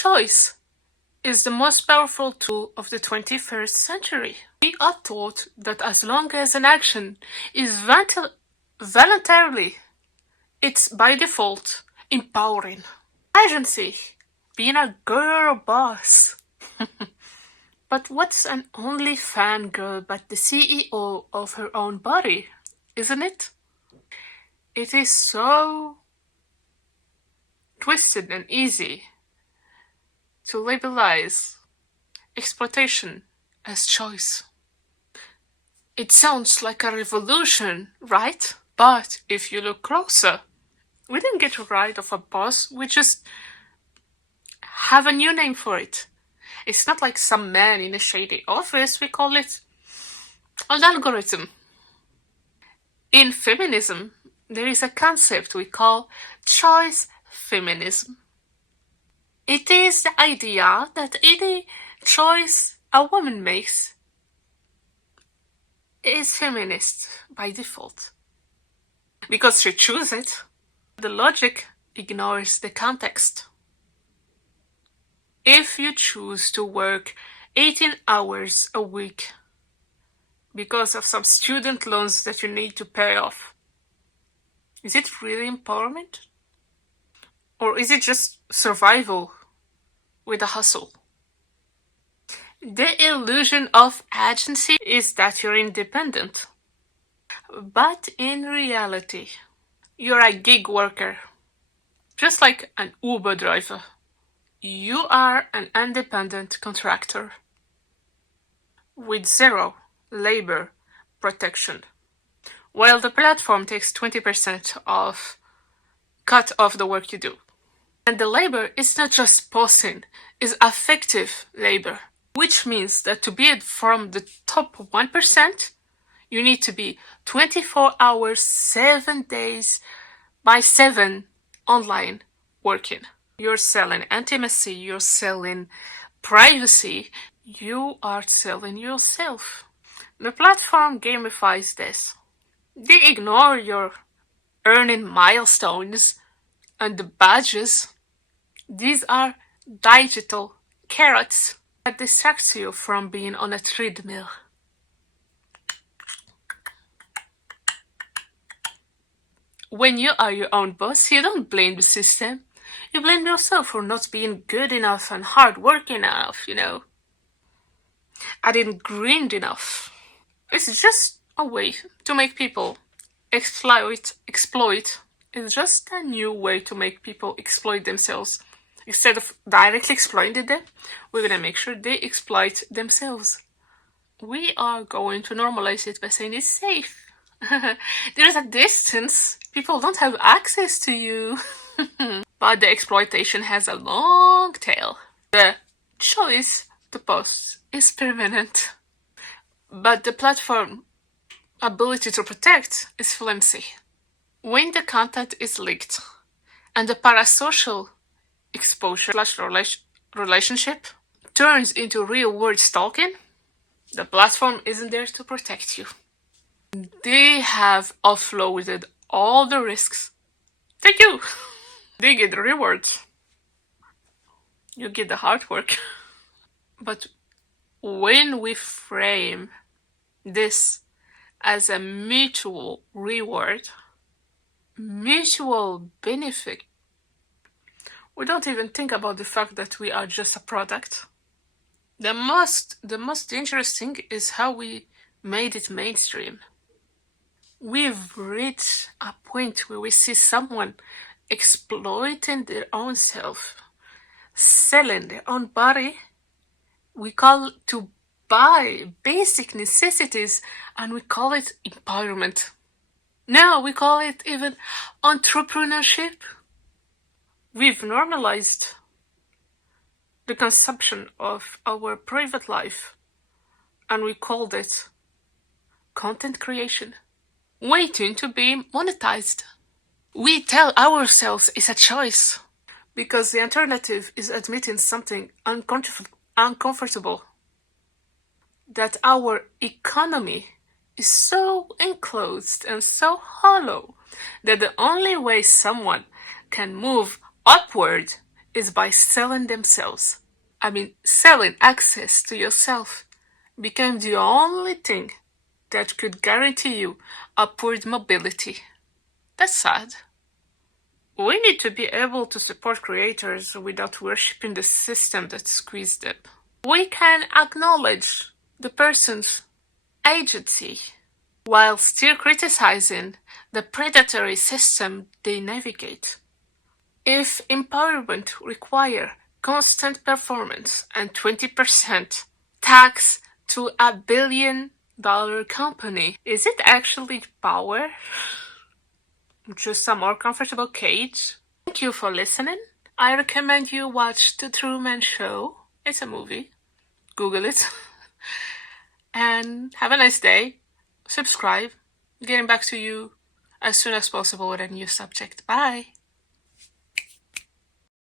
choice is the most powerful tool of the 21st century. We are taught that as long as an action is voluntarily, it's by default empowering. Agency, being a girl boss. But what's an OnlyFans girl but the CEO of her own body, isn't it? It is so twisted and easy to labelize exploitation as choice. It sounds like a revolution, right? But if you look closer, we didn't get rid of a boss, we just have a new name for it. It's not like some man in a shady office, we call it an algorithm. In feminism, there is a concept we call choice feminism. It is the idea that any choice a woman makes is feminist by default. Because she chooses it, the logic ignores the context. If you choose to work 18 hours a week because of some student loans that you need to pay off, is it really empowerment? Or is it just survival with a hustle? The illusion of agency is that you're independent. But in reality, you're a gig worker. Just like an Uber driver. You are an independent contractor with zero labor protection, while the platform takes 20% of cut off the work you do. And the labor is not just posting, it's affective labor, which means that to be from the top 1%, you need to be 24 hours, 7 days by 7 online working. You're selling intimacy, you're selling privacy, you are selling yourself. The platform gamifies this. They ignore your earning milestones and the badges. These are digital carrots that distract you from being on a treadmill. When you are your own boss, you don't blame the system. You blame yourself for not being good enough and hard working enough, I didn't grind enough. It's just a way to make people exploit. It's just a new way to make people exploit themselves. Instead of directly exploiting them, we're gonna make sure they exploit themselves. We are going to normalize it by saying it's safe. There's a distance. People don't have access to you. But the exploitation has a long tail. The choice to post is permanent. But the platform ability to protect is flimsy. When the content is leaked and the parasocial exposure / relationship turns into real-world stalking, the platform isn't there to protect you. They have offloaded all the risks. Thank you! They get the rewards. You get the hard work. But when we frame this as a mutual reward, mutual benefit, we don't even think about the fact that we are just a product. The most dangerous thing is how we made it mainstream. We've reached a point where we see someone exploiting their own self, selling their own body. We call to buy basic necessities and we call it empowerment. Now we call it even entrepreneurship. We've normalized the consumption of our private life and we called it content creation, waiting to be monetized. We tell ourselves it's a choice because the alternative is admitting something uncomfortable, that our economy is so enclosed and so hollow that the only way someone can move upward is by selling themselves. Selling access to yourself became the only thing that could guarantee you upward mobility. That's sad. We need to be able to support creators without worshipping the system that squeezed them. We can acknowledge the person's agency while still criticizing the predatory system they navigate. If empowerment requires constant performance and 20% tax to $1 billion company, is it actually power? Just a more comfortable cage? Thank you for listening. I recommend you watch The Truman Show. It's a movie. Google it. And have a nice day. Subscribe. Getting back to you as soon as possible with a new subject. Bye.